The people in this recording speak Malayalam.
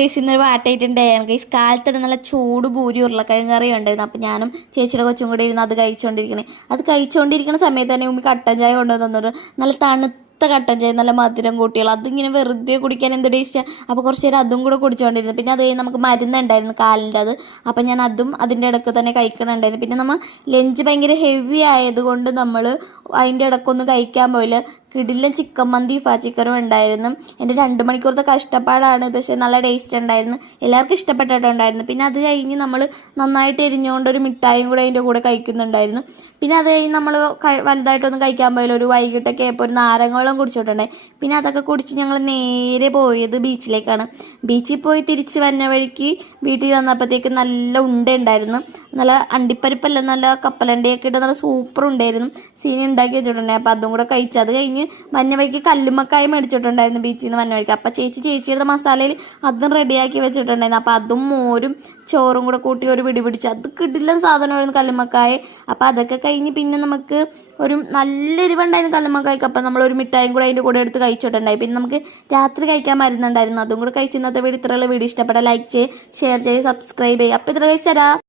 ഗൈസ് ഇന്നൊരു വാട്ടായിട്ടുണ്ടായിരുന്നു ഗൈസ്. കാലത്ത് തന്നെ നല്ല ചൂട് പൂരി ഉരുളക്കിഴങ്ങ് കറി ഉണ്ടായിരുന്നു. അപ്പം ഞാനും ചേച്ചിയുടെ കൊച്ചും കൂടെ ഇരുന്ന് അത് കഴിച്ചുകൊണ്ടിരിക്കുന്ന സമയത്ത് തന്നെ ഉമ്മി കട്ടൻ ചായ കൊണ്ടുവന്ന് തന്നിട്ട് നല്ല തണുത്ത കട്ടൻ ചായ, നല്ല മധുരം കൂട്ടിയുള്ള അതിങ്ങനെ വെറുതെ കുടിക്കാൻ എന്ത് ടേസ്റ്റാണ്. അപ്പോൾ കുറച്ച് നേരം അതും കൂടെ കുടിച്ചുകൊണ്ടിരുന്നു. പിന്നെ അത് കഴിഞ്ഞ് നമുക്ക് മരുന്നുണ്ടായിരുന്നു കാലിൻ്റെ അത്. അപ്പം ഞാൻ അതും അതിൻ്റെ ഇടയ്ക്ക് തന്നെ കഴിക്കണുണ്ടായിരുന്നു. പിന്നെ നമ്മൾ ലഞ്ച് ഭയങ്കര ഹെവി ആയതുകൊണ്ട് നമ്മൾ അതിൻ്റെ ഇടയ്ക്കൊന്നും കഴിക്കാൻ പോയില്ല. കിടിലൻ ചിക്കൻ മന്തി ചിക്കനും ഉണ്ടായിരുന്നു. എൻ്റെ 2 മണിക്കൂറത്തെ കഷ്ടപ്പാടാണ്, പക്ഷേ നല്ല ടേസ്റ്റ് ഉണ്ടായിരുന്നു. എല്ലാവർക്കും ഇഷ്ടപ്പെട്ടിട്ടുണ്ടായിരുന്നു. പിന്നെ അത് കഴിഞ്ഞ് നമ്മൾ നന്നായിട്ട് എരിഞ്ഞുകൊണ്ട് ഒരു മിഠായും കൂടെ അതിൻ്റെ കൂടെ കഴിക്കുന്നുണ്ടായിരുന്നു. പിന്നെ അത് കഴിഞ്ഞ് നമ്മൾ വലുതായിട്ടൊന്നും കഴിക്കാൻ പോയില്ല. ഒരു വൈകിട്ടൊക്കെ ആയപ്പോൾ ഒരു നാരങ്ങ വെള്ളം കുടിച്ചിട്ടുണ്ടായി. പിന്നെ അതൊക്കെ കുടിച്ച് ഞങ്ങൾ നേരെ പോയത് ബീച്ചിലേക്കാണ്. ബീച്ചിൽ പോയി തിരിച്ച് വന്ന വഴിക്ക് വീട്ടിൽ വന്നപ്പോഴത്തേക്ക് നല്ല ഉണ്ട ഉണ്ടായിരുന്നു. നല്ല അണ്ടിപ്പരിപ്പല്ല, നല്ല കപ്പലണ്ടിയൊക്കെ ഇട്ട് നല്ല സൂപ്പർ ഉണ്ടായിരുന്നു. സീനി ഉണ്ടാക്കി വെച്ചിട്ടുണ്ടായി. അപ്പോൾ അതും കൂടെ കഴിച്ച് അത് കഴിഞ്ഞ് വന്ന വഴിക്ക് കല്ലുമ്മക്കായ മേടിച്ചിട്ടുണ്ടായിരുന്നു ബീച്ചിൽ നിന്ന് വന്ന വഴിക്ക്. അപ്പം ചേച്ചിയുടെ മസാലയിൽ അതും റെഡിയാക്കി വെച്ചിട്ടുണ്ടായിരുന്നു. അപ്പം അതും മോരും ചോറും കൂടെ കൂട്ടി ഒരു പിടി പിടിച്ച് അത് കിടിലൻ സാധനമായിരുന്നു കല്ലുമ്മക്കായ. അപ്പം അതൊക്കെ കഴിഞ്ഞ് പിന്നെ നമുക്ക് ഒരു നല്ല എരിവുണ്ടായിരുന്നു കല്ലുമ്മക്കായ്ക്ക്. അപ്പം നമ്മളൊരു മിഠായും കൂടെ അതിൻ്റെ കൂടെ എടുത്ത് കഴിച്ചിട്ടുണ്ടായി. പിന്നെ നമുക്ക് രാത്രി കഴിക്കാൻ മരുന്നുണ്ടായിരുന്നു. അതും കൂടെ കഴിച്ച് ഇന്നത്തെ വീഡിയോ ഇത്രയുള്ള വീഡിയോ ഇഷ്ടപ്പെട്ട ലൈക്ക് ചെയ്യുക, ഷെയർ ചെയ്യുക, സബ്സ്ക്രൈബ് ചെയ്യുക. അപ്പോൾ ഇത്ര കഴിച്ച് തരാം.